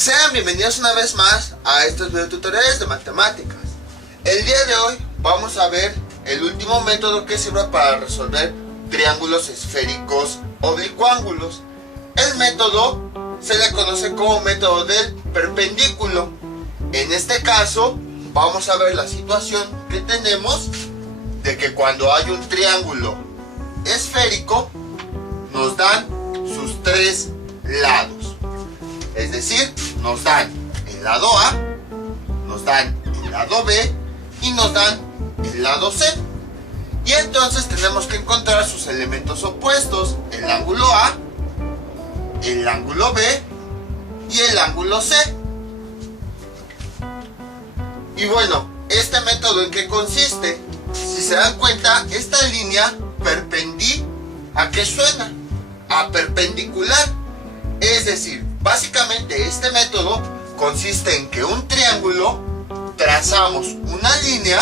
Sean bienvenidos una vez más a estos videotutoriales de matemáticas. El día de hoy vamos a ver el último método que sirve para resolver triángulos esféricos oblicuángulos. El método se le conoce como método del perpendículo. En este caso vamos a ver la situación que tenemos de que cuando hay un triángulo esférico nos dan sus tres lados. Es decir, nos dan el lado A, nos dan el lado B y nos dan el lado C. Y entonces tenemos que encontrar sus elementos opuestos, el ángulo A, el ángulo B y el ángulo C. Y bueno, ¿este método en qué consiste? Si se dan cuenta, esta línea ¿a qué suena? A perpendicular. Es decir, básicamente este método consiste en que un triángulo trazamos una línea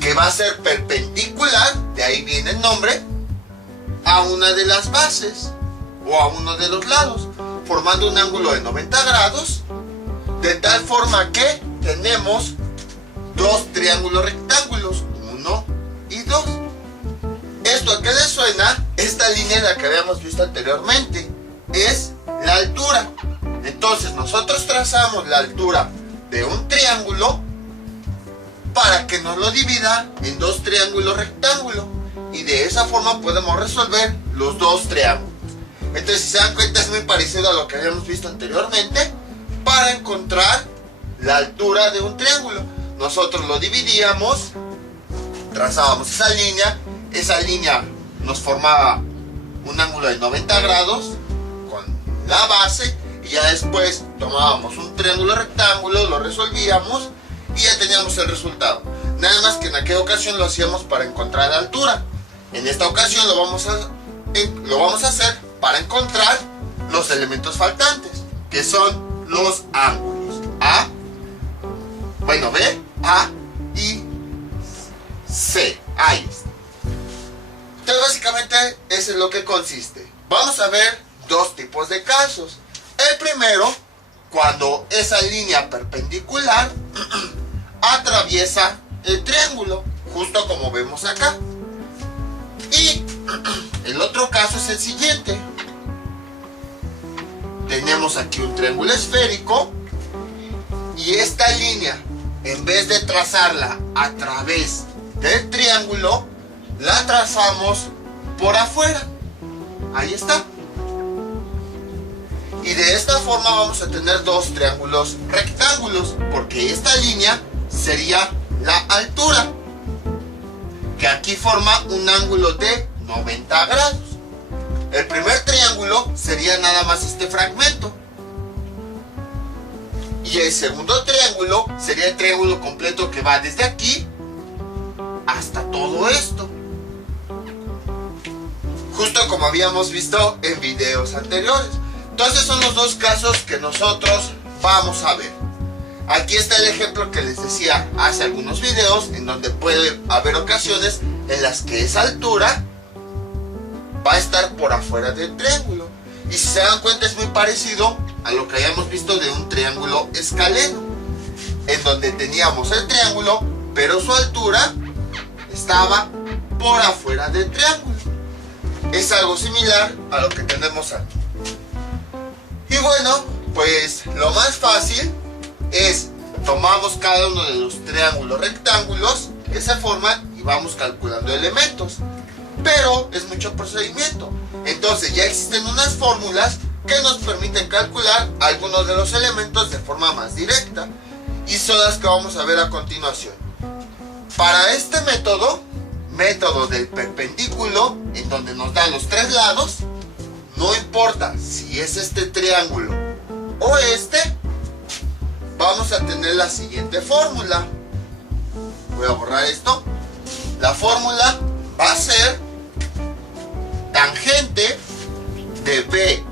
que va a ser perpendicular, de ahí viene el nombre, a una de las bases o a uno de los lados, formando un ángulo de 90 grados, de tal forma que tenemos dos triángulos rectángulos, 1 y 2. ¿Esto a qué le suena? Esta línea, la que habíamos visto anteriormente, es la altura. Entonces nosotros trazamos la altura de un triángulo para que nos lo divida en dos triángulos rectángulos, y de esa forma podemos resolver los dos triángulos. Entonces, si se dan cuenta, es muy parecido a lo que habíamos visto anteriormente. Para encontrar la altura de un triángulo, nosotros lo dividíamos, trazábamos esa línea nos formaba un ángulo de 90 grados con la base, y ya después tomábamos un triángulo rectángulo, lo resolvíamos y ya teníamos el resultado. Nada más que en aquella ocasión lo hacíamos para encontrar la altura. En esta ocasión lo vamos a hacer para encontrar los elementos faltantes, que son los ángulos B, A y C. Ahí está. Entonces básicamente eso es lo que consiste. Vamos a ver dos tipos de casos. El primero, cuando esa línea perpendicular atraviesa el triángulo, justo como vemos acá. Y el otro caso es el siguiente. Tenemos aquí un triángulo esférico y esta línea, en vez de trazarla a través del triángulo, la trazamos por afuera. Ahí está. Y de esta forma vamos a tener dos triángulos rectángulos, porque esta línea sería la altura, que aquí forma un ángulo de 90 grados. El primer triángulo sería nada más este fragmento, y el segundo triángulo sería el triángulo completo que va desde aquí hasta todo esto, justo como habíamos visto en videos anteriores. Entonces son los dos casos que nosotros vamos a ver. Aquí está el ejemplo que les decía hace algunos videos, en donde puede haber ocasiones en las que esa altura va a estar por afuera del triángulo. Y si se dan cuenta, es muy parecido a lo que habíamos visto de un triángulo escaleno, en donde teníamos el triángulo, pero su altura estaba por afuera del triángulo. Es algo similar a lo que tenemos aquí. Y bueno, pues lo más fácil es tomamos cada uno de los triángulos rectángulos que se forman y vamos calculando elementos. Pero es mucho procedimiento. Entonces ya existen unas fórmulas que nos permiten calcular algunos de los elementos de forma más directa, y son las que vamos a ver a continuación. Para este método del perpendículo, en donde nos dan los tres lados, no importa si es este triángulo o este, vamos a tener la siguiente fórmula. Voy a borrar esto. La fórmula va a ser tangente de B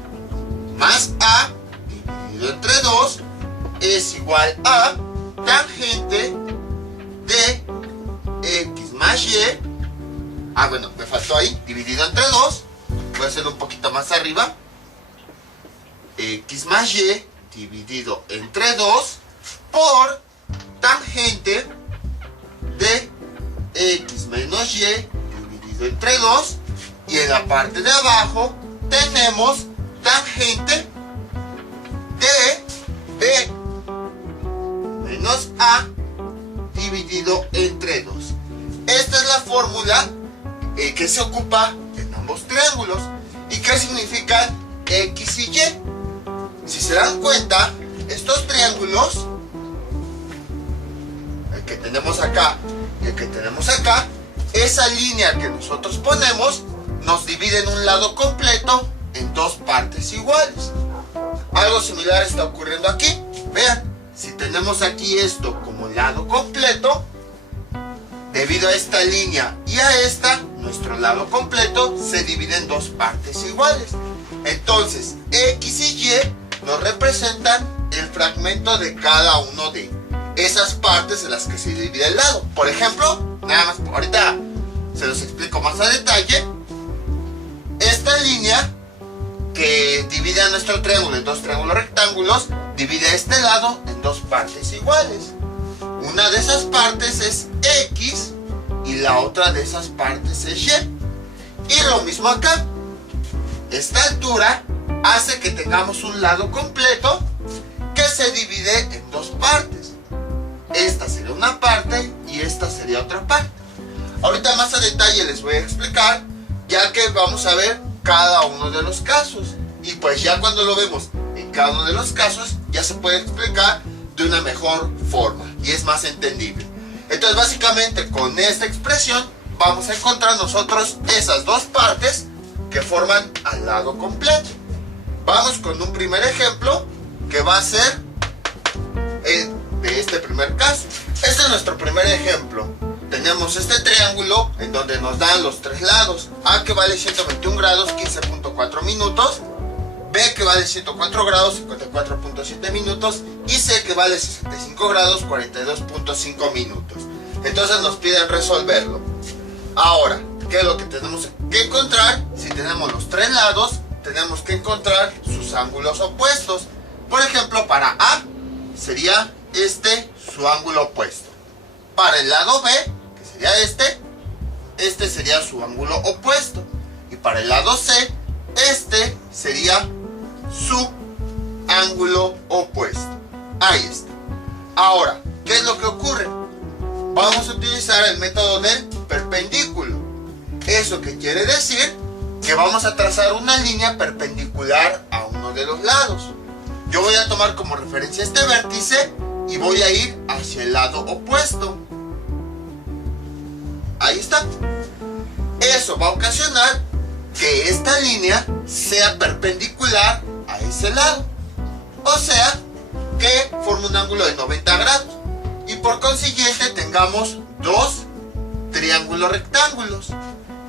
más A dividido entre 2 es igual a tangente de X más Y. Bueno, me faltó ahí, dividido entre 2. Voy a hacerlo un poquito más arriba. x más y dividido entre 2 por tangente de x menos y dividido entre 2, y en la parte de abajo tenemos tangente de b menos a dividido entre 2. Esta es la fórmula que se ocupa en ambos triángulos. ¿Y qué significan x y y? Si se dan cuenta, estos triángulos, el que tenemos acá y el que tenemos acá, esa línea que nosotros ponemos nos divide en un lado completo en dos partes iguales. Algo similar está ocurriendo aquí. Vean, si tenemos aquí esto como lado completo, debido a esta línea y a esta, nuestro lado completo se divide en dos partes iguales. Entonces, x y y nos representan el fragmento de cada uno de esas partes en las que se divide el lado. Por ejemplo, nada más, ahorita se los explico más a detalle. Esta línea que divide a nuestro triángulo en dos triángulos rectángulos, divide este lado en dos partes iguales. Una de esas partes es x y la otra de esas partes es y. Y lo mismo acá. Esta altura hace que tengamos un lado completo que se divide en dos partes. Esta sería una parte y esta sería otra parte. Ahorita más a detalle les voy a explicar, ya que vamos a ver cada uno de los casos. Y pues ya cuando lo vemos en cada uno de los casos, ya se puede explicar de una mejor forma y es más entendible. Entonces básicamente con esta expresión vamos a encontrar nosotros esas dos partes que forman al lado completo. Vamos con un primer ejemplo que va a ser de este primer caso. Este es nuestro primer ejemplo. Tenemos este triángulo en donde nos dan los tres lados. A que vale 121 grados, 15.4 minutos. B que vale 104 grados, 54.7 minutos. Y C que vale 65 grados, 42.5 minutos. Entonces nos piden resolverlo. Ahora, ¿qué es lo que tenemos que encontrar? Si tenemos los tres lados, tenemos que encontrar sus ángulos opuestos. Por ejemplo, para A sería este su ángulo opuesto. Para el lado B, que sería este sería su ángulo opuesto. Y para el lado C, este sería su ángulo opuesto. Ahí está. Ahora, ¿qué es lo que ocurre? Vamos a utilizar el método del perpendículo. ¿Eso qué quiere decir? Que vamos a trazar una línea perpendicular a uno de los lados. Yo voy a tomar como referencia este vértice y voy a ir hacia el lado opuesto. Ahí está. Eso va a ocasionar que esta línea sea perpendicular a ese lado. O sea, que forme un ángulo de 90 grados. Y por consiguiente tengamos dos triángulos rectángulos.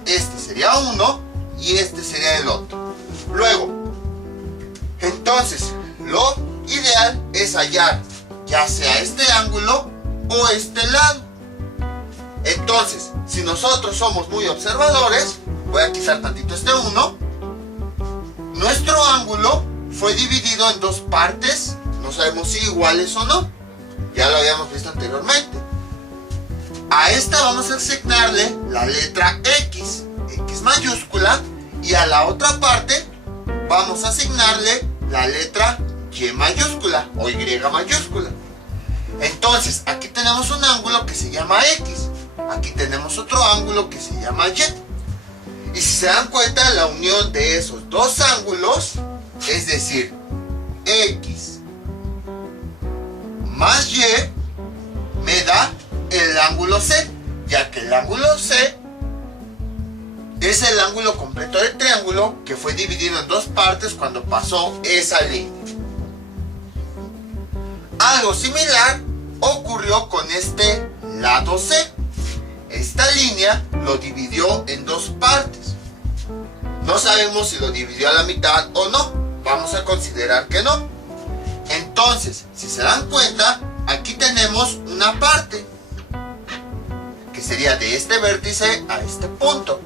Este sería uno y este sería el otro. Luego, entonces, lo ideal es hallar ya sea este ángulo o este lado. Entonces, si nosotros somos muy observadores, voy a quitar tantito este 1. Nuestro ángulo fue dividido en dos partes, no sabemos si iguales o no. Ya lo habíamos visto anteriormente. A esta vamos a asignarle la letra X, X mayúscula, y a la otra parte vamos a asignarle la letra Y mayúscula o Y mayúscula. Entonces, aquí tenemos un ángulo que se llama X. Aquí tenemos otro ángulo que se llama Y. Y si se dan cuenta, la unión de esos dos ángulos, es decir, X más Y, me da el ángulo C, ya que el ángulo C es el ángulo completo del triángulo que fue dividido en dos partes cuando pasó esa línea. Algo similar ocurrió con este lado C. Esta línea lo dividió en dos partes. No sabemos si lo dividió a la mitad o no. Vamos a considerar que no. Entonces, si se dan cuenta, aquí tenemos una parte que sería de este vértice a este punto.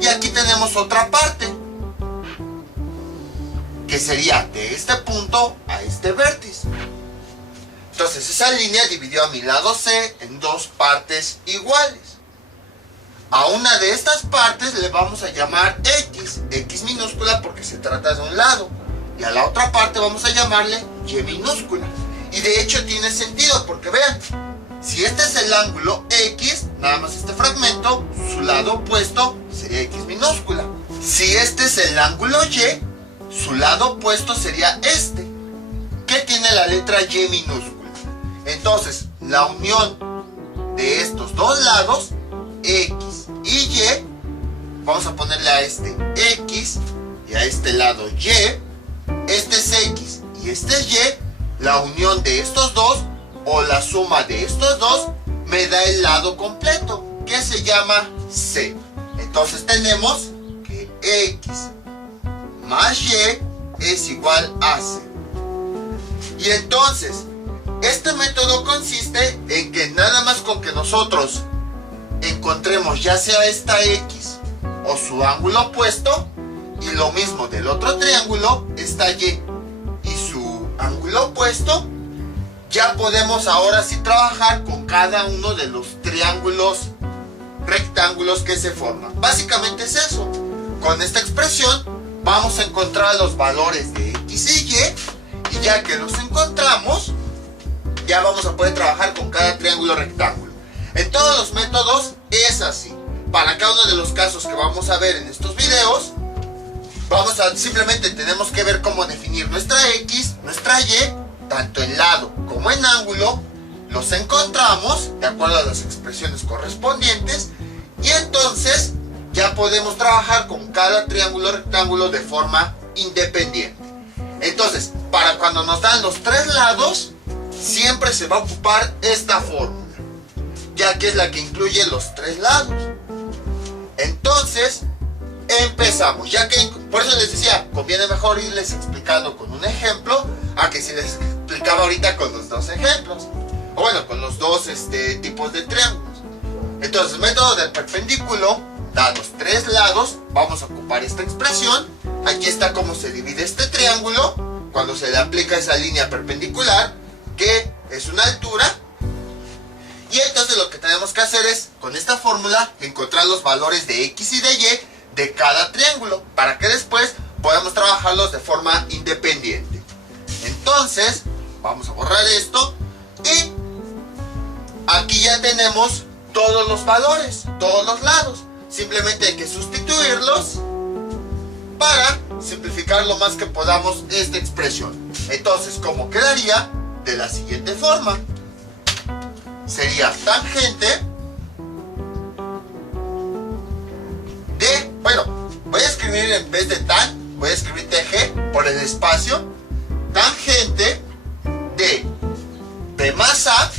Y aquí tenemos otra parte. que sería de este punto a este vértice. Entonces esa línea dividió a mi lado C en dos partes iguales. A una de estas partes le vamos a llamar X minúscula porque se trata de un lado. Y a la otra parte vamos a llamarle Y minúscula. Y de hecho tiene sentido porque vean, si este es el ángulo X, nada más este fragmento, su lado opuesto sería X minúscula. Si este es el ángulo Y, su lado opuesto sería este, que tiene la letra Y minúscula. Entonces, la unión de estos dos lados, X y Y, vamos a ponerle a este X y a este lado Y, este es X y este es Y, la unión de estos dos o la suma de estos dos me da el lado completo, que se llama C. Entonces tenemos que X más Y es igual a C. Y entonces, este método consiste en que nada más con que nosotros encontremos ya sea esta X o su ángulo opuesto, y lo mismo del otro triángulo, esta Y y su ángulo opuesto, ya podemos ahora sí trabajar con cada uno de los triángulos rectángulos que se forman. Básicamente es eso. Con esta expresión vamos a encontrar los valores de X y Y ya que los encontramos, ya vamos a poder trabajar con cada triángulo rectángulo. En todos los métodos es así. Para cada uno de los casos que vamos a ver en estos videos, simplemente tenemos que ver cómo definir nuestra X, nuestra Y, tanto en lado como en ángulo, los encontramos de acuerdo a las expresiones correspondientes y entonces ya podemos trabajar con cada triángulo rectángulo de forma independiente. Entonces, para cuando nos dan los tres lados, siempre se va a ocupar esta fórmula, ya que es la que incluye los tres lados. Entonces, empezamos, ya que por eso les decía, conviene mejor irles explicando con un ejemplo a que si les explicaba ahorita con los dos ejemplos, o bueno, con los dos tipos de triángulos. Entonces, el método del perpendículo, dados tres lados, vamos a ocupar esta expresión. Aquí está cómo se divide este triángulo cuando se le aplica esa línea perpendicular, que es una altura. Y entonces lo que tenemos que hacer es, con esta fórmula, encontrar los valores de X y de Y de cada triángulo, para que después podamos trabajarlos de forma independiente. Entonces, vamos a borrar esto y aquí ya tenemos todos los valores, todos los lados. Simplemente hay que sustituirlos para simplificar lo más que podamos esta expresión. Entonces, ¿cómo quedaría? De la siguiente forma. Sería tangente de, bueno, voy a escribir en vez de tan, voy a escribir TG por el espacio. Tangente de B más A,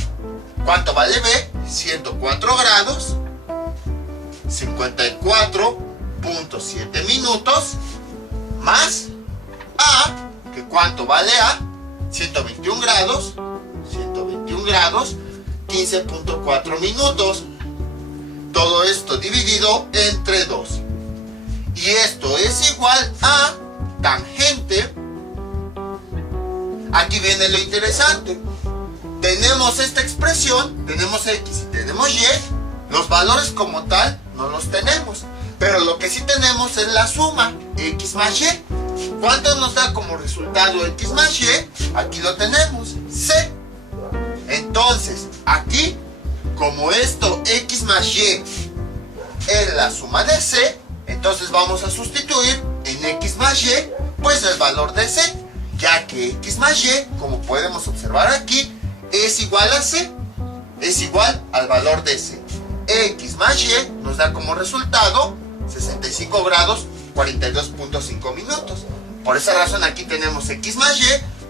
¿cuánto vale B? 104 grados, 54.7 minutos, más A, que ¿cuánto vale A? 121 grados, 15.4 minutos. Todo esto dividido entre 2. Y esto es igual a tangente. Aquí viene lo interesante. Tenemos esta expresión, tenemos X y tenemos Y. Los valores como tal no los tenemos, pero lo que sí tenemos es la suma, X más Y. ¿Cuánto nos da como resultado X más Y? Aquí lo tenemos, C. Entonces, aquí, como esto X más Y es la suma de C, entonces vamos a sustituir en X más Y, pues el valor de C, ya que X más Y, como podemos observar aquí, es igual a C, es igual al valor de C. X más Y nos da como resultado 65 grados 42.5 minutos. Por esa razón aquí tenemos X más Y,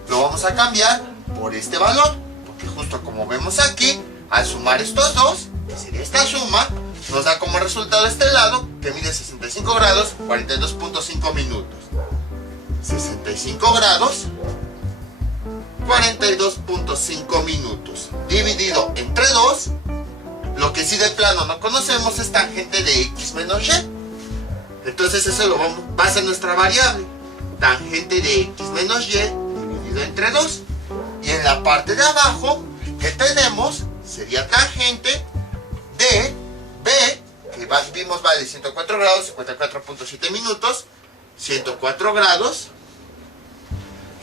lo vamos a cambiar por este valor, porque justo como vemos aquí, al sumar estos dos, que sería esta suma, nos da como resultado este lado, que mide 65 grados 42.5 minutos. 65 grados 42.5 minutos dividido entre 2. Lo que sí de plano no conocemos es tangente de X menos Y. Entonces eso va a ser nuestra variable. tangente de x menos y dividido entre 2. Y en la parte de abajo que tenemos sería tangente de b, que vimos vale 104 grados, 54.7 minutos, 104 grados,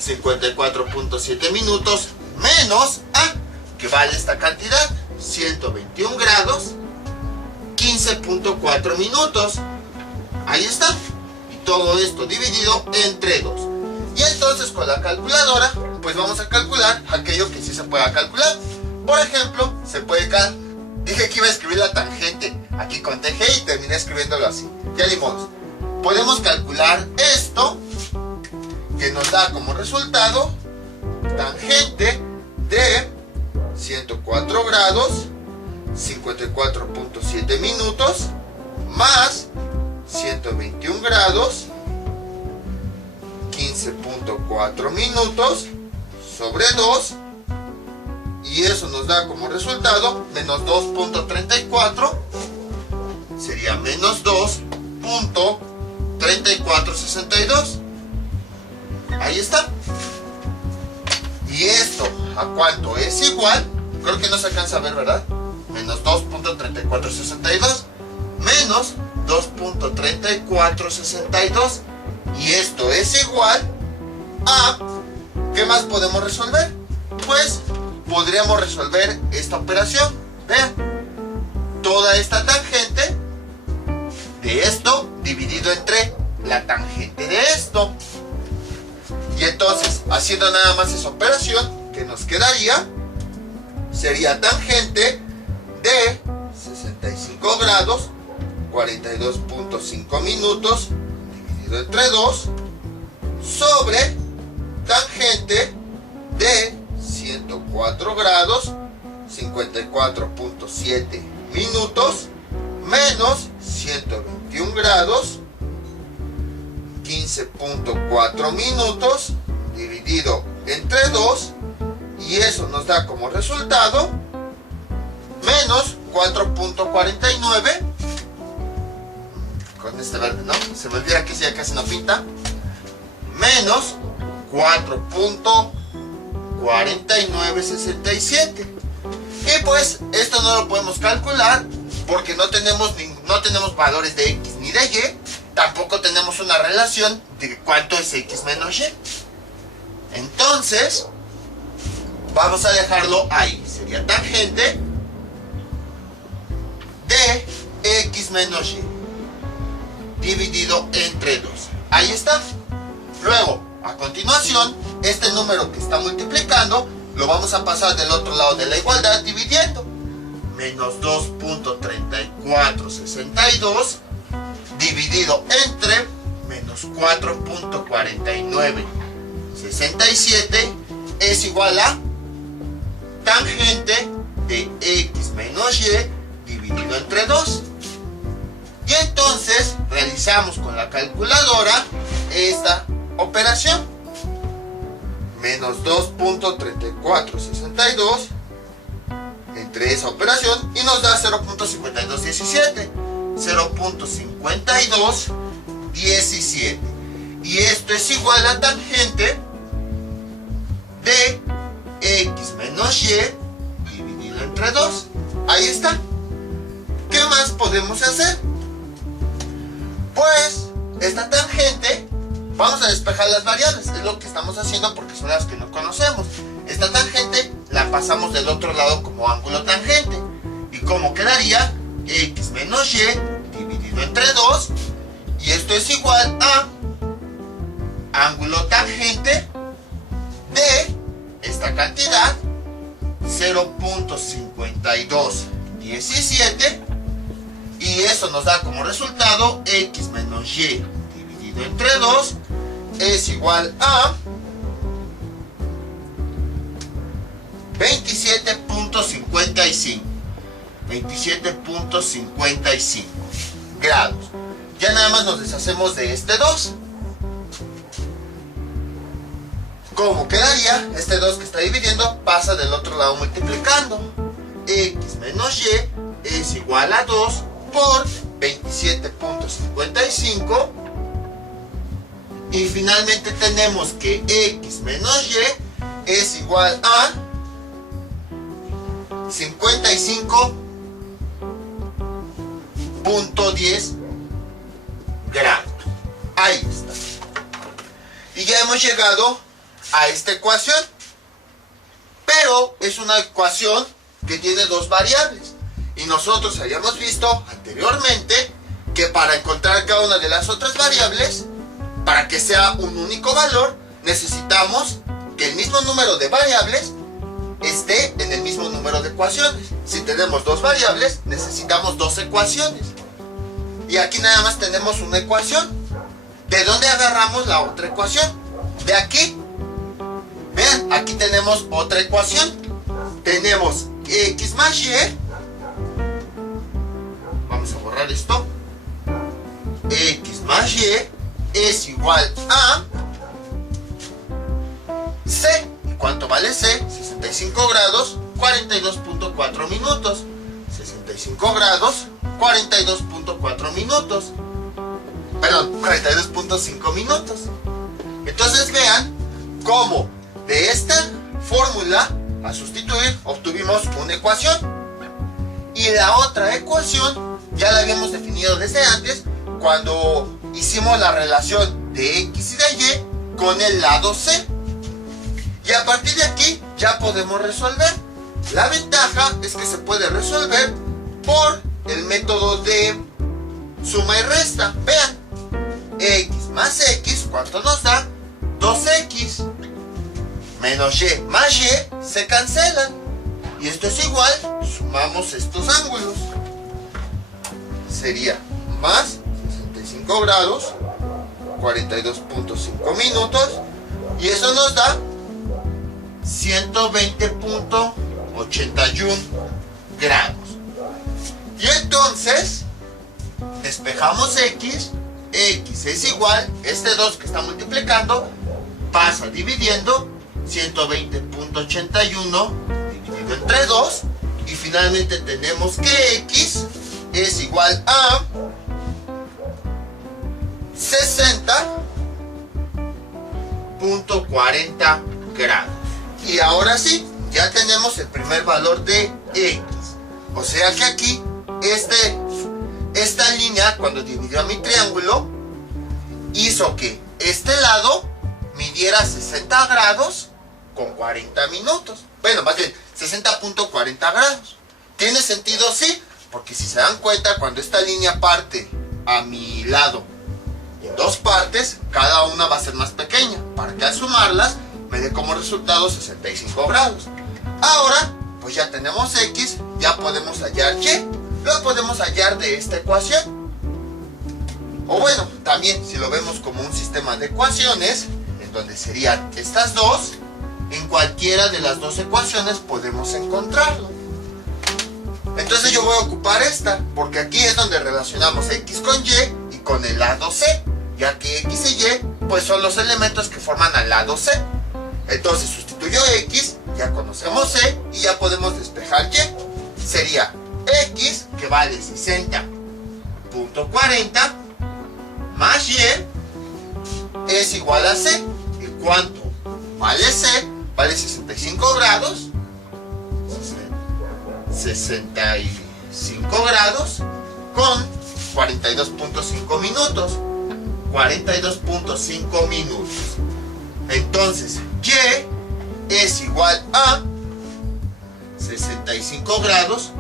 54.7 minutos, menos a, que vale esta cantidad, 121 grados, 15.4 minutos. Ahí está. Y todo esto dividido entre 2. Y entonces con la calculadora, pues vamos a calcular aquello que sí se pueda calcular. Por ejemplo, se puede dije que iba a escribir la tangente aquí con TG y terminé escribiéndolo así. Ya ni modo. Podemos calcular esto, que nos da como resultado tangente de 104 grados, 54.7 minutos, más 121 grados, 15.4 minutos, sobre 2, y eso nos da como resultado menos 2.34, sería menos 2.3462. Ahí está. Y esto, ¿a cuánto es igual? Creo que no se alcanza a ver, ¿verdad? Menos 2.3462 menos 2.3462. Y esto es igual a... ¿Qué más podemos resolver? Pues podríamos resolver esta operación. Vean, toda esta tangente de esto dividido entre la tangente de esto. Y entonces, haciendo nada más esa operación, que nos quedaría sería tangente de 65 grados, 42.5 minutos, dividido entre 2, sobre tangente de 104 grados, 54.7 minutos, menos 121 grados, 15.4 minutos, dividido entre 2, y eso nos da como resultado menos 4.49, con este verde, ¿no? Se me olvida que ya casi no pinta, menos 4.4967. Y pues esto no lo podemos calcular porque no tenemos valores de x ni de y, tampoco tenemos una relación de cuánto es x menos y. Entonces vamos a dejarlo ahí. Sería tangente de x menos y dividido entre 2. Ahí está. Luego, a continuación, este número que está multiplicando lo vamos a pasar del otro lado de la igualdad dividiendo. Menos 2.3462 dividido entre menos 4.4967 es igual a tangente de x menos y dividido entre 2. Y entonces realizamos con la calculadora esta operación. Menos 2.3462 entre esa operación y nos da 0.5217. 0.5217. Y esto es igual a tangente de x menos y dividido entre 2. Ahí está. ¿Qué más podemos hacer? Pues esta tangente, vamos a despejar las variables, es lo que estamos haciendo porque son las que no conocemos. Esta tangente la pasamos del otro lado como ángulo tangente. ¿Y cómo quedaría? X menos y dividido entre 2. Y esto es igual a ángulo tangente de esta cantidad, 0.5217. Y eso nos da como resultado x menos y dividido entre 2 es igual a 27.55 grados. Ya nada más nos deshacemos de este 2. ¿Cómo quedaría? Este 2 que está dividiendo pasa del otro lado multiplicando. X menos y es igual a 2 por 27.55 Y finalmente tenemos que x menos y es igual a 55.10 gramos. Ahí está. Y ya hemos llegado a esta ecuación. Pero es una ecuación que tiene dos variables. Y nosotros habíamos visto anteriormente que para encontrar cada una de las otras variables, para que sea un único valor, necesitamos que el mismo número de variables esté en el mismo número de ecuaciones. Si tenemos dos variables, necesitamos dos ecuaciones. Y aquí nada más tenemos una ecuación. ¿De dónde agarramos la otra ecuación? De aquí. Vean, aquí tenemos otra ecuación. Tenemos x más y. Vamos a borrar esto. X más y es igual a C. ¿Y cuánto vale C? 65 grados, 42.4 minutos. 65 grados, 42.4 minutos. Perdón, 42.5 minutos. Entonces vean cómo de esta fórmula a sustituir obtuvimos una ecuación. Y la otra ecuación ya la habíamos definido desde antes cuando hicimos la relación de x y de y con el lado C. Y a partir de aquí ya podemos resolver. La ventaja es que se puede resolver por el método de suma y resta. Vean, x más x, ¿cuánto nos da? 2x. Menos y más y se cancelan. Y esto es igual, sumamos estos ángulos. Sería más 65 grados, 42.5 minutos. Y eso nos da 120.81 grados. Y entonces, despejamos x. X es igual, este 2 que está multiplicando, pasa dividiendo 120.81 dividido entre 2. Y finalmente tenemos que x es igual a 60.40 grados. Y ahora sí, ya tenemos el primer valor de x. O sea que aquí, esta línea, cuando dividió a mi triángulo, hizo que este lado midiera 60 grados con 40 minutos. Bueno, más bien, 60.40 grados. ¿Tiene sentido? Sí, porque si se dan cuenta, cuando esta línea parte a mi lado en dos partes, cada una va a ser más pequeña, para que al sumarlas me dé como resultado 65 grados. Ahora, pues ya tenemos x, ya podemos hallar y. Lo podemos hallar de esta ecuación. O bueno, también si lo vemos como un sistema de ecuaciones, en donde serían estas dos, en cualquiera de las dos ecuaciones podemos encontrarlo. Entonces yo voy a ocupar esta, porque aquí es donde relacionamos x con y con el lado C, ya que x y y pues son los elementos que forman al lado C. Entonces sustituyo x, ya conocemos C y ya podemos despejar y. Sería x, que vale 60.40, más y es igual a C. ¿Y cuánto vale C? Vale 65 grados. 65 grados con 42.5 minutos. 42.5 minutos. Entonces, y es igual a 65 grados.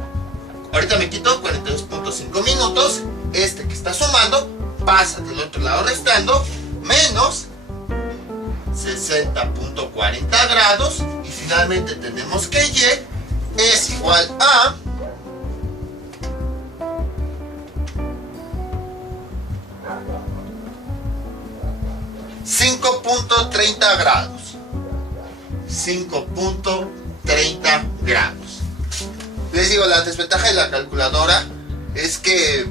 Ahorita me quito 42.5 minutos. Este que está sumando pasa del otro lado restando. Menos 60.40 grados. Y finalmente tenemos que y es igual a 5.30 grados. 5.30 grados. Les digo, la desventaja de la calculadora es que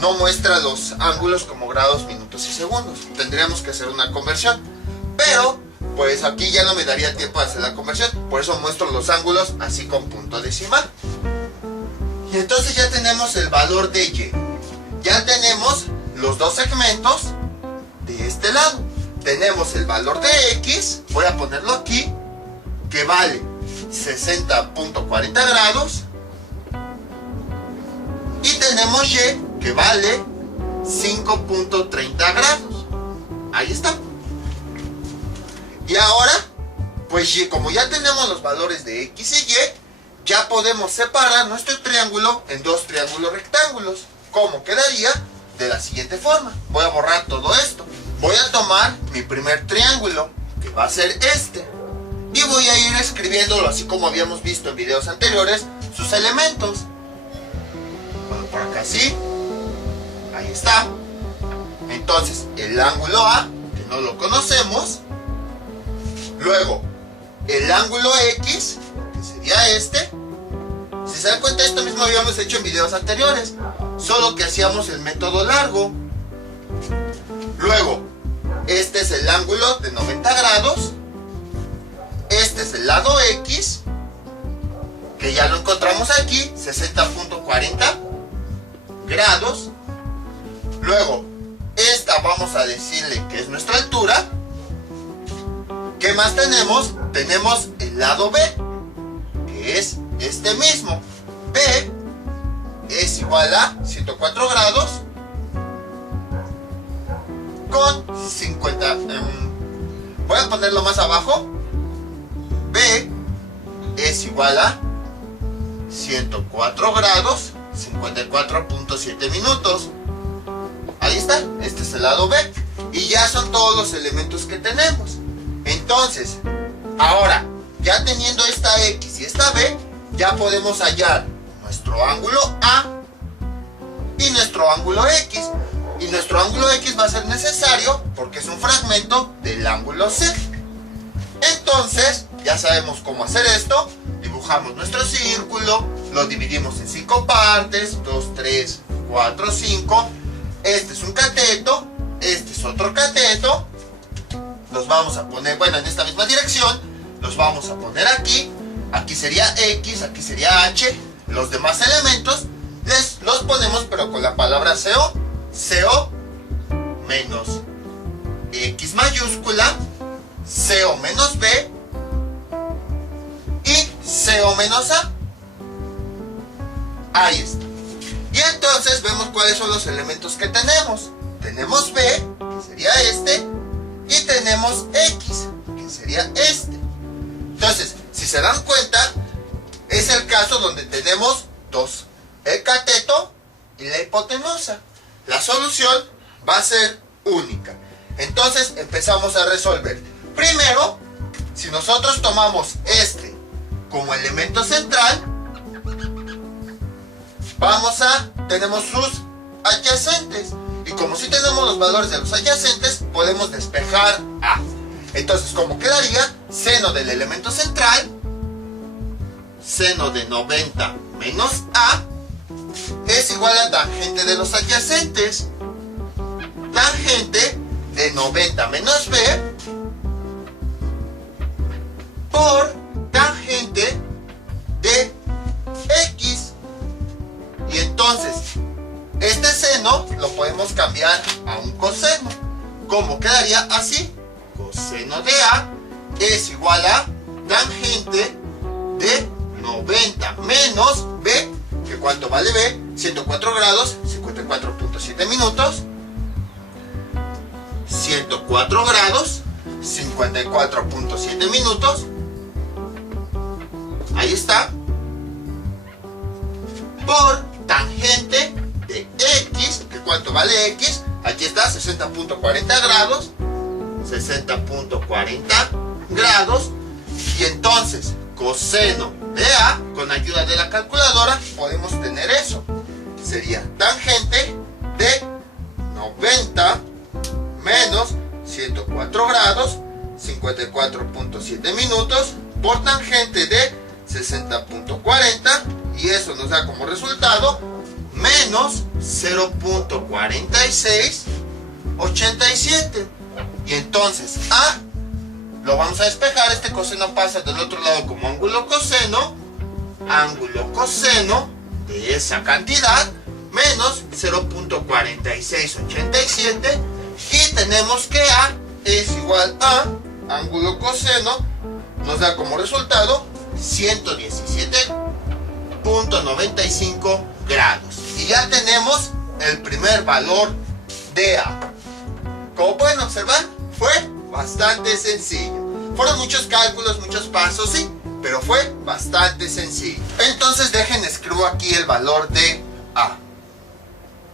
no muestra los ángulos como grados, minutos y segundos. Tendríamos que hacer una conversión. Pero, pues aquí ya no me daría tiempo de hacer la conversión. Por eso muestro los ángulos así con punto decimal. Y entonces ya tenemos el valor de y. Ya tenemos los dos segmentos de este lado. Tenemos el valor de X, voy a ponerlo aquí, que vale 60.40 grados. Y tenemos Y, que vale 5.30 grados. Ahí está. Y ahora, pues como ya tenemos los valores de X y Y, ya podemos separar nuestro triángulo en dos triángulos rectángulos. ¿Cómo quedaría? De la siguiente forma. Voy a borrar todo esto. Voy a tomar mi primer triángulo, que va a ser este. Y voy a ir escribiéndolo así como habíamos visto en videos anteriores, sus elementos. Bueno, por acá sí. Ahí está. Entonces, el ángulo A, que no lo conocemos. Luego, el ángulo X, que sería este. Si se dan cuenta, esto mismo habíamos hecho en videos anteriores, solo que hacíamos el método largo. Luego, este es el ángulo de 90 grados. Este es el lado X, que ya lo encontramos aquí, 60.40 grados. Luego, esta vamos a decirle que es nuestra altura. ¿Qué más tenemos? Tenemos el lado B, que es este mismo. B es igual a 104 grados con 50. Voy a ponerlo más abajo. B es igual a 104 grados 54.7 minutos. Ahí está, este es el lado B. Y ya son todos los elementos que tenemos. Entonces, ahora, ya teniendo esta X y esta B, ya podemos hallar nuestro ángulo A y nuestro ángulo X. Y nuestro ángulo X va a ser necesario porque es un fragmento del ángulo C. Entonces, ya sabemos cómo hacer esto. Dibujamos nuestro círculo, lo dividimos en 5 partes, 2, 3, 4, 5. Este es un cateto, este es otro cateto. Los vamos a poner, bueno, en esta misma dirección. Los vamos a poner aquí. Aquí sería X, aquí sería H. Los demás elementos los ponemos pero con la palabra CO. CO menos X mayúscula, CO menos B y CO menos A. Ahí está. Y entonces vemos cuáles son los elementos que tenemos. Tenemos B, que sería este, y tenemos X, que sería este. Entonces, si se dan cuenta, es el caso donde tenemos dos, el cateto y la hipotenusa. La solución va a ser única. Entonces empezamos a resolver. Primero, si nosotros tomamos este como elemento central, tenemos sus adyacentes. Y como si tenemos los valores de los adyacentes, podemos despejar A. Entonces, ¿cómo quedaría? Seno del elemento central, seno de 90 menos A, es igual a tangente de los adyacentes. Tangente de 90 menos B por tangente de X. Y entonces, este seno lo podemos cambiar a un coseno. ¿Cómo quedaría? Así. Coseno de A es igual a tangente de 90 menos B, que ¿cuánto vale B? 104 grados, 54.7 minutos. 104 grados, 54.7 minutos. Ahí está. Por tangente de X, que ¿cuánto vale X? Aquí está, 60.40 grados. 60.40 grados. Y entonces, coseno de A, con ayuda de la calculadora, podemos tener eso. Sería tangente de 90 menos 104 grados, 54.7 minutos, por tangente de 60.40, y eso nos da como resultado menos 0.4687. Y entonces A lo vamos a despejar. Este coseno pasa del otro lado como ángulo coseno de esa cantidad, menos 0.4687, y tenemos que A es igual a ángulo coseno, nos da como resultado 117.95 grados. Y ya tenemos el primer valor de A. Como pueden observar, fue bastante sencillo. Fueron muchos cálculos, muchos pasos, sí, pero fue bastante sencillo. Entonces dejen, escribo aquí el valor de A.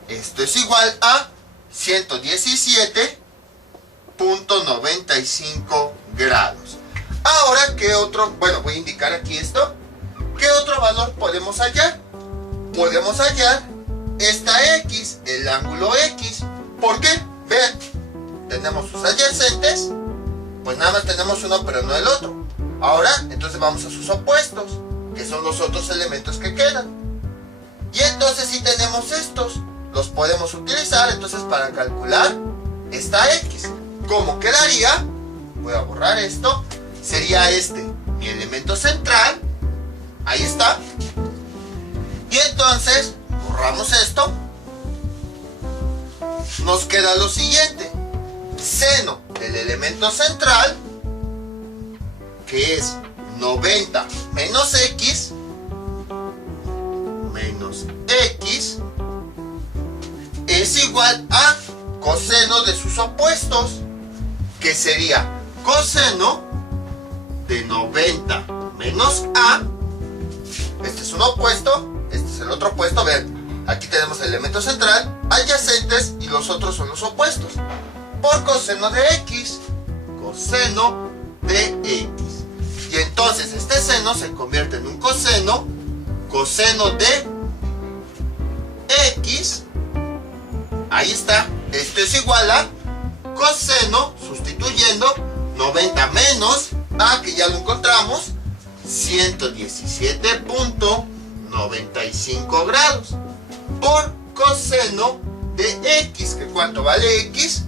Esto es igual a 117.95 grados. Ahora, ¿qué otro? Bueno, voy a indicar aquí esto. ¿Qué otro valor podemos hallar? Podemos hallar esta X, el ángulo X. ¿Por qué? Vean, tenemos sus adyacentes, pues nada más tenemos uno pero no el otro. Ahora, entonces vamos a sus opuestos, que son los otros elementos que quedan. Y entonces si tenemos estos, los podemos utilizar entonces para calcular esta X. ¿Cómo quedaría? Voy a borrar esto. Sería este, mi elemento central. Ahí está. Y entonces, borramos esto. Nos queda lo siguiente. Seno del elemento central, que es 90 menos X, es igual a coseno de sus opuestos, que sería coseno de 90 menos A. Este es un opuesto, este es el otro opuesto. Vean, aquí tenemos el elemento central, adyacentes y los otros son los opuestos. Por coseno de X, coseno de X. Y entonces este seno se convierte en un coseno, coseno de X. Ahí está, esto es igual a coseno, sustituyendo 90 menos A, que ya lo encontramos, 117.95 grados, por coseno de X, que ¿cuánto vale X?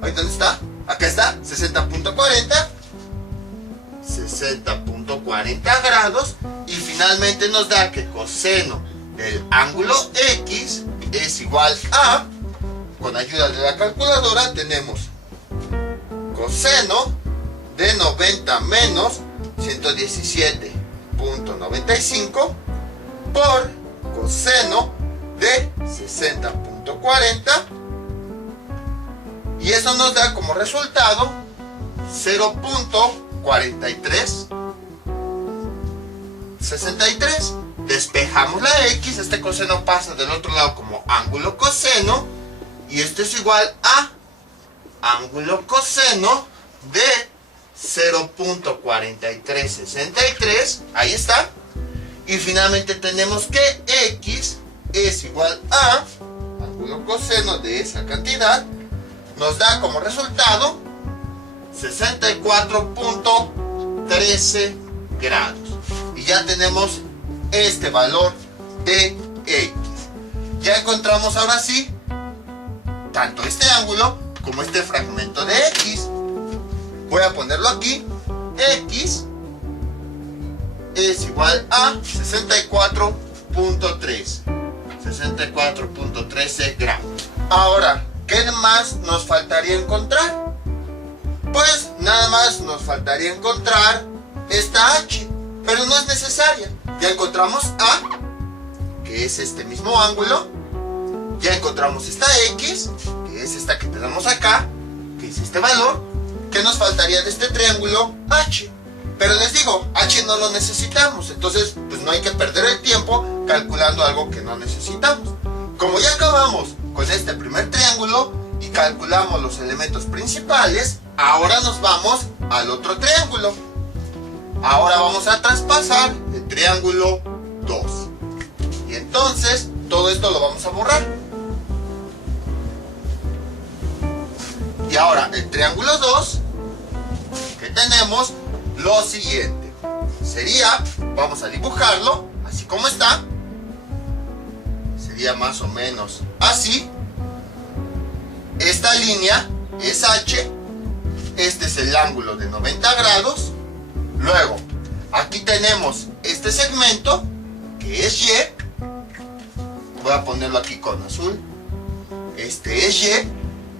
Ahí, ¿dónde está? Acá está, 60.40 grados, y finalmente nos da que coseno del ángulo X es igual a, con ayuda de la calculadora, tenemos coseno de 90 menos 117.95 por coseno de 60.40, y eso nos da como resultado 0.4363. Despejamos la X, este coseno pasa del otro lado como ángulo coseno, y esto es igual a ángulo coseno de 0.4363. Ahí está. Y finalmente tenemos que X es igual a ángulo coseno de esa cantidad, nos da como resultado 64.13 grados. Y ya tenemos este valor de X. Ya encontramos ahora sí tanto este ángulo como este fragmento de X. Voy a ponerlo aquí. X es igual a 64.13 gramos. Ahora, ¿qué más nos faltaría encontrar? Pues nada más nos faltaría encontrar esta H, pero no es necesaria. Ya encontramos A, que es este mismo ángulo. Ya encontramos esta X, que es esta que tenemos acá, que es este valor. ¿Qué nos faltaría de este triángulo? H. Pero les digo, H no lo necesitamos, entonces pues no hay que perder el tiempo calculando algo que no necesitamos. Como ya acabamos con este primer triángulo y calculamos los elementos principales, ahora nos vamos al otro triángulo. Ahora vamos a traspasar el triángulo 2. Y entonces todo esto lo vamos a borrar. Y ahora el triángulo 2, que tenemos lo siguiente. Sería, vamos a dibujarlo así como está. Sería más o menos así. Esta línea es H. Este es el ángulo de 90 grados. Luego, aquí tenemos este segmento, que es Y. Voy a ponerlo aquí con azul. Este es Y.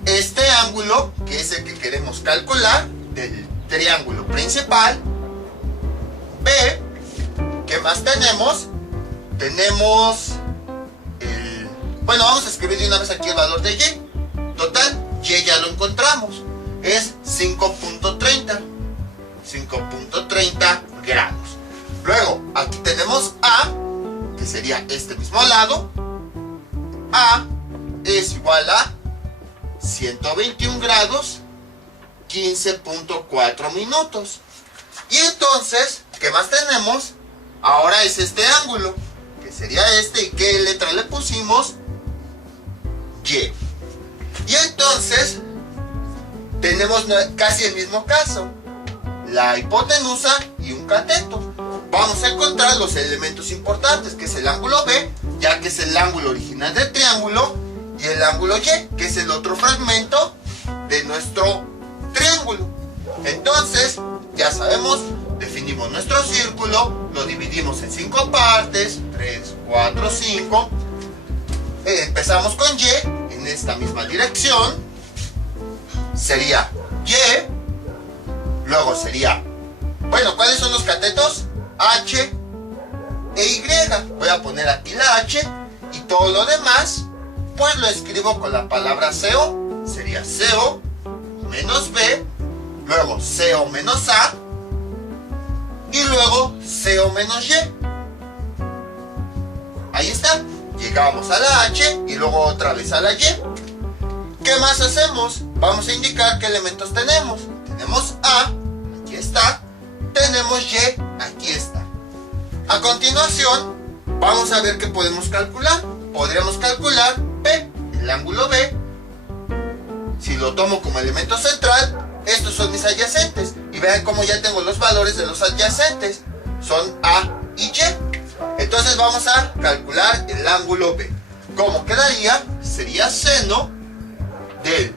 este ángulo, que es el que queremos calcular, del triángulo principal. B, ¿qué más tenemos? Tenemos el... Bueno, vamos a escribir de una vez aquí el valor de Y. Total, Y ya lo encontramos. Es 5.30. 5.30 grados. Luego, aquí tenemos A, que sería este mismo lado. A es igual a 121 grados, 15.4 minutos. Y entonces, ¿qué más tenemos? Ahora es este ángulo, que sería este. ¿Y qué letra le pusimos? Y. Y entonces, tenemos casi el mismo caso. La hipotenusa y un cateto. Vamos a encontrar los elementos importantes, que es el ángulo B, ya que es el ángulo original del triángulo, y el ángulo Y, que es el otro fragmento de nuestro triángulo. Entonces, ya sabemos, definimos nuestro círculo, lo dividimos en 5 partes, 3, 4, 5. Empezamos con Y, en esta misma dirección. Sería Y. Luego sería, bueno, ¿cuáles son los catetos? H e Y. Voy a poner aquí la H y todo lo demás, pues lo escribo con la palabra CO. Sería CO menos B, luego CO menos A y luego CO menos Y. Ahí está. Llegamos a la H y luego otra vez a la Y. ¿Qué más hacemos? Vamos a indicar qué elementos tenemos. Tenemos A, aquí está. Tenemos Y, aquí está. A continuación, vamos a ver qué podemos calcular. Podríamos calcular B, el ángulo B. Si lo tomo como elemento central, estos son mis adyacentes. Y vean cómo ya tengo los valores de los adyacentes. Son A y Y. Entonces vamos a calcular el ángulo B. ¿Cómo quedaría? Sería seno del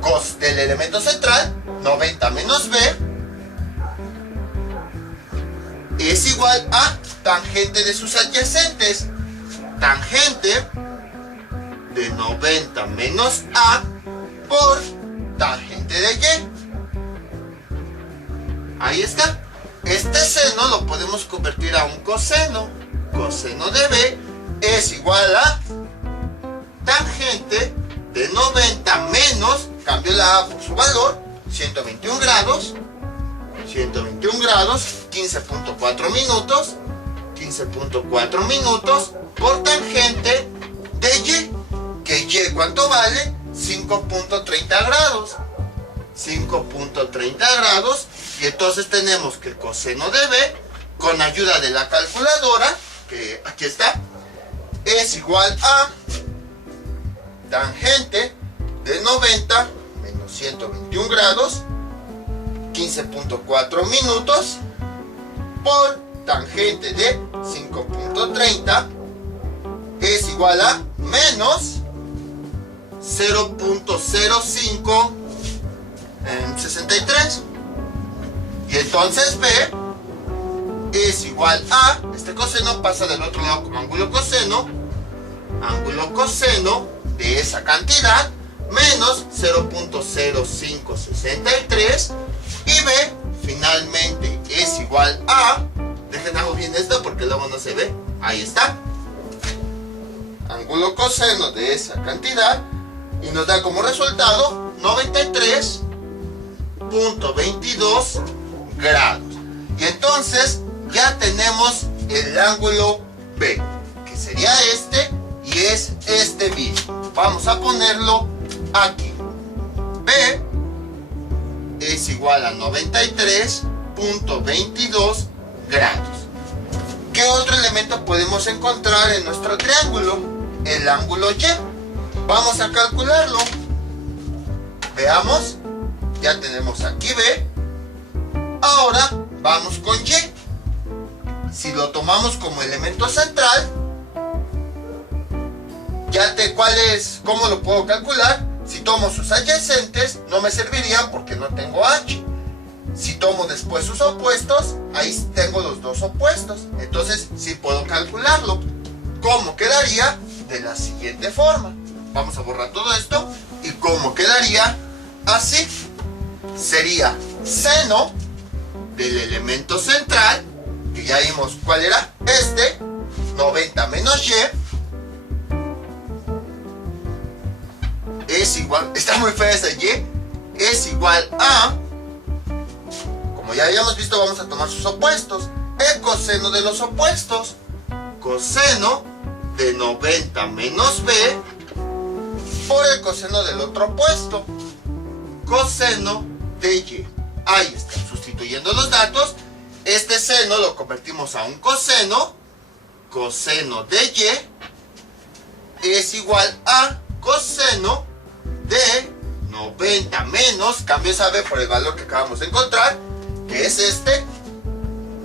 cos del elemento central, 90 menos B, es igual a tangente de sus adyacentes. Tangente de 90 menos A por tangente de Y. Ahí está. Este seno lo podemos convertir a un coseno. Coseno de B es igual a tangente de 90 menos, cambio la A por su valor, 121 grados. 121 grados, 15.4 minutos. 15.4 minutos por tangente de Y. ¿Que Y cuánto vale? 5.30 grados. 5.30 grados. Y entonces tenemos que el coseno de B, con ayuda de la calculadora, que aquí está, es igual a tangente de 90 menos 121 grados, 15.4 minutos, por tangente de 5.30 es igual a menos 0.0563. Y entonces B es igual a, este coseno pasa del otro lado como ángulo coseno de esa cantidad, menos 0.0563, y B finalmente es igual a, dejen hago bien esto porque luego no se ve, ahí está, ángulo coseno de esa cantidad, y nos da como resultado 93.22 grados. Y entonces ya tenemos el ángulo B, que sería este, y es este B. Vamos a ponerlo aquí. B es igual a 93.22 grados. ¿Qué otro elemento podemos encontrar en nuestro triángulo? El ángulo Y. Vamos a calcularlo. Veamos. Ya tenemos aquí B. Ahora vamos con Y. Si lo tomamos como elemento central, ¿cómo lo puedo calcular? Si tomo sus adyacentes, no me servirían porque no tengo H. Si tomo después sus opuestos, ahí tengo los dos opuestos. Entonces sí puedo calcularlo. ¿Cómo quedaría? De la siguiente forma. vamos a borrar todo esto. ¿Y cómo quedaría? Así. Sería seno del elemento central, que ya vimos cuál era, 90 menos y, es igual, está muy fea esa y, es igual a, como ya habíamos visto, vamos a tomar sus opuestos, el coseno de los opuestos, coseno de 90 menos b, por el coseno del otro opuesto, coseno de y. Ahí está, sustituyendo los datos, este seno lo convertimos a un coseno, coseno de y es igual a coseno de 90 menos, cambio esa b por el valor que acabamos de encontrar, que es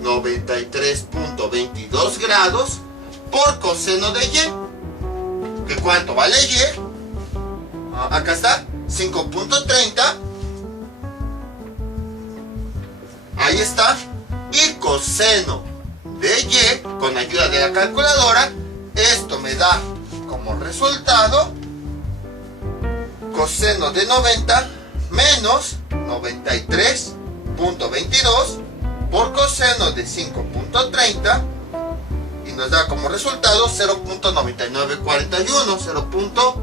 93.22 grados, por coseno de y. ¿Que cuánto vale y? Acá está, 5.30. Ahí está. Y coseno de y, con ayuda de la calculadora, esto me da como resultado coseno de 90 menos 93.22 por coseno de 5.30, y nos da como resultado 0.9941.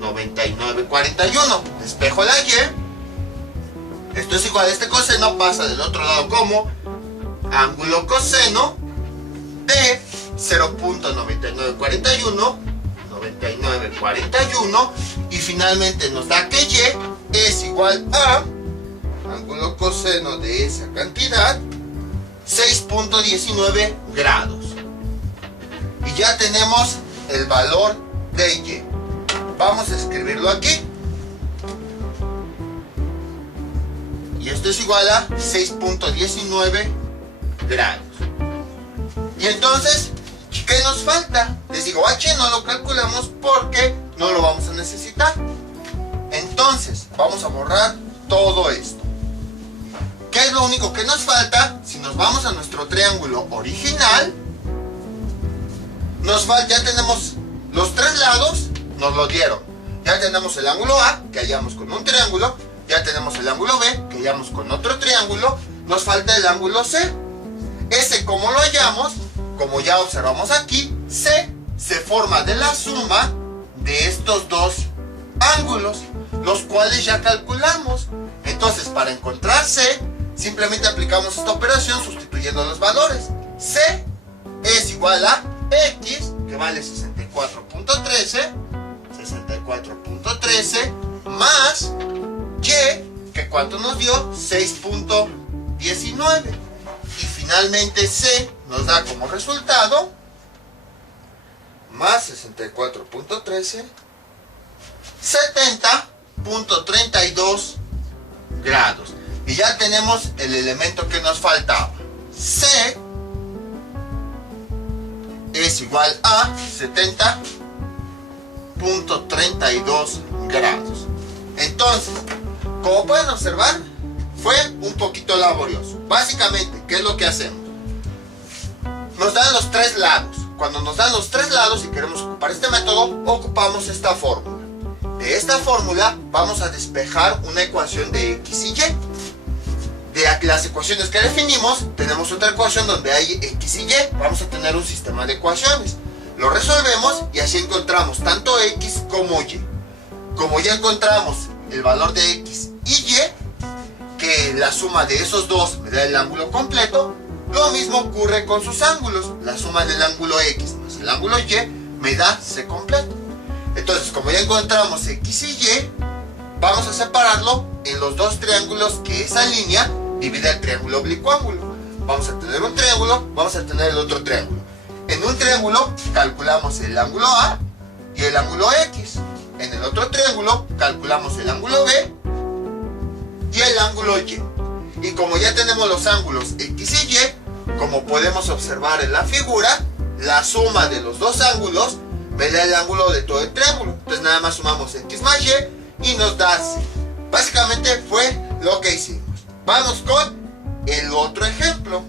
0.9941. Despejo la y. Esto es igual a este coseno, pasa del otro lado como ángulo coseno de 0.9941, y finalmente nos da que y es igual a ángulo coseno de esa cantidad, 6.19 grados. Y ya tenemos el valor de y. Vamos a escribirlo aquí. Y esto es igual a 6.19 grados. Y entonces, ¿qué nos falta? Les digo, h no lo calculamos porque no lo vamos a necesitar. Entonces, vamos a borrar todo esto. ¿Qué es lo único que nos falta? Si nos vamos a nuestro triángulo original, ya tenemos los tres lados, nos lo dieron. Ya tenemos el ángulo A, que hallamos con un triángulo. Ya tenemos el ángulo B, que hallamos con otro triángulo. Nos falta el ángulo C. Ese, ¿cómo lo hallamos? Como ya observamos aquí, C se forma de la suma de estos dos ángulos, los cuales ya calculamos. Entonces, para encontrar C, simplemente aplicamos esta operación sustituyendo los valores. C es igual a X, que vale 64.13, más Y, que ¿cuánto nos dio? 6.19. Y finalmente C nos da como resultado más 64.13, 70.32 grados. Y ya tenemos el elemento que nos faltaba. C es igual a 70.32 grados. Entonces, como pueden observar, fue un poquito laborioso. Básicamente, ¿qué es lo que hacemos? Nos dan los tres lados. Cuando nos dan los tres lados y queremos ocupar este método, ocupamos esta fórmula. De esta fórmula vamos a despejar una ecuación de X y Y. De las ecuaciones que definimos, tenemos otra ecuación donde hay X y Y. Vamos a tener un sistema de ecuaciones. Lo resolvemos y así encontramos tanto X como Y. Como ya encontramos el valor de X y Y, que la suma de esos dos me da el ángulo completo, lo mismo ocurre con sus ángulos. La suma del ángulo X más el ángulo Y me da C completo. Entonces, como ya encontramos X y Y, vamos a separarlo en los dos triángulos que esa línea divide el triángulo oblicuo-ángulo. Vamos a tener un triángulo, vamos a tener el otro triángulo. En un triángulo calculamos el ángulo A y el ángulo X. En el otro triángulo calculamos el ángulo B y el ángulo Y. Y como ya tenemos los ángulos X y Y, como podemos observar en la figura, la suma de los dos ángulos me da el ángulo de todo el triángulo. Entonces nada más sumamos X más Y y nos da C. Básicamente fue lo que hicimos. Vamos con el otro ejemplo.